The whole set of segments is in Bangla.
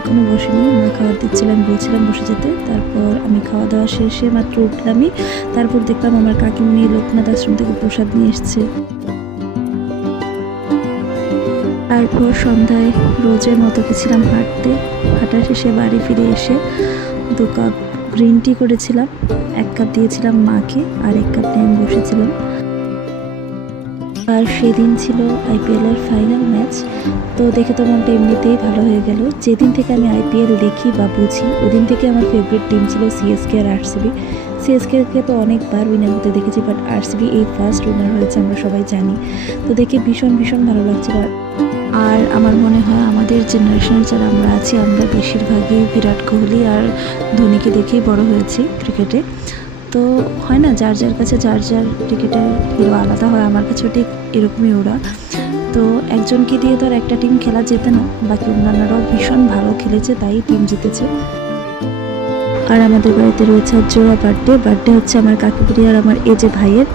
এখনও বসিনি, মা খাবার দিচ্ছিলাম, বলছিলাম বসে যেতে। তারপর আমি খাওয়া দাওয়া শেষে মাত্র উঠলামই, তারপর দেখলাম আমার কাকিমুনি লোকনাথ আশ্রম থেকে প্রসাদ নিয়ে এসছে। তারপর সন্ধ্যায় রোজের মতো গেছিলাম হাঁটতে। হাঁটা শেষে বাড়ি ফিরে এসে 2 কাপ গ্রিন টি করেছিলাম, 1 কাপ দিয়েছিলাম মাকে, আর 1 কাপ নিয়ে আমি বসেছিলাম। আর সেদিন ছিল আইপিএলের ফাইনাল ম্যাচ, তো দেখে তো মনটা এমনিতেই ভালো হয়ে গেল। যেদিন থেকে আমি আইপিএল দেখি বা বুঝি, ওদিন থেকে আমার ফেভারিট টিম ছিল সিএসকে আর আরসিবি। সিএসকে তো অনেকবার উইনার হতে দেখেছি, বাট আরসিবি এই ফার্স্ট উইনার হয়েছে, আমরা সবাই জানি। তো দেখে ভীষণ ভীষণ ভালো লাগছিল। আর আমার মনে হয় আমাদের জেনারেশনের যারা আমরা আছি, আমরা বেশিরভাগই বিরাট কোহলি আর ধোনিকে দেখেই বড় হয়েছি ক্রিকেটে। তো হয় না, যার যার কাছে যার যার ক্রিকেটের হিরো আলাদা হয়, আমার কাছেও ঠিক এরকমই ওরা। তো একজনকে দিয়ে তো আর একটা টিম খেলা যেতে না, বাকি অন্যান্যরাও ভীষণ ভালো খেলেছে, তাই টিম জিতেছে। আর আমাদের বাড়িতে রয়েছে জোড়া বার্থডে হচ্ছে আমার কাকিপুরি আর আমার এই যে ভাইয়ের।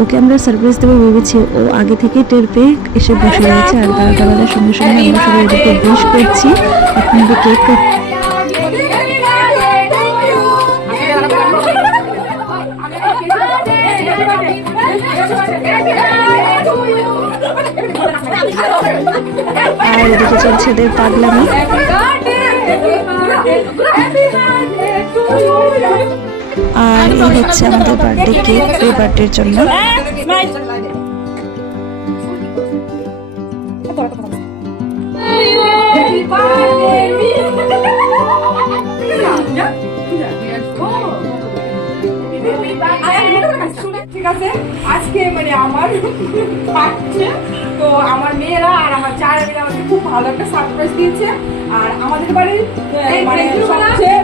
ওকে আমরা সারপ্রাইজ দেবো ভেবেছি, ও আগে থেকেই টের পেয়ে এসে বসে রয়েছে। আর 12টা বাজার সঙ্গে সঙ্গে আমরা সবাই ওদেরকে উইশ করছি। এখন ওদের কেক আর এদিকে চলছে এদের পাগলামি। আর এই হচ্ছে আমাদের বার্থডে কেক, এই বার্থডের জন্য। ঠিক আছে, আজকে মানে আমার তো আমার মেয়েরা আর আমার চারা মিলে আমাকে খুব ভালো একটা সারপ্রাইজ দিয়েছে। আর আমাদের বাড়ির সবচেয়ে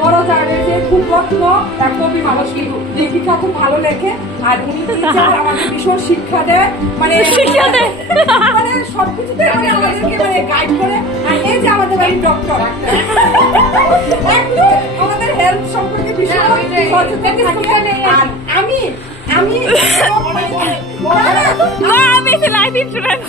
বড় চারা রয়েছে, খুব রত্ন, তার কবি মানুষ লেখিকা খুব ভালো লেখে। আর উনি আমাদের ভীষণ শিক্ষা দেয়, মানে সবকিছুতে আমাদেরকে মানে গাইড করে। আর এই যে আমাদের বাড়ির ডক্টর আমাদের হেলথ সম্পর্কে ভীষণ সচেতন থাকে। আর আমি লাইফ ইন্স্যুরেন্স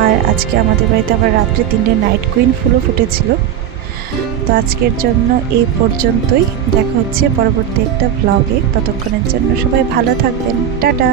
আর আজকে আমাদের বাড়িতে আবার রাত্রে 3টে নাইট কুইন ফুলও ফুটেছিল। তো আজকের জন্য এই পর্যন্তই, দেখা হচ্ছে পরবর্তী একটা ব্লগে। ততক্ষণের জন্য সবাই ভালো থাকবেন, টাটা।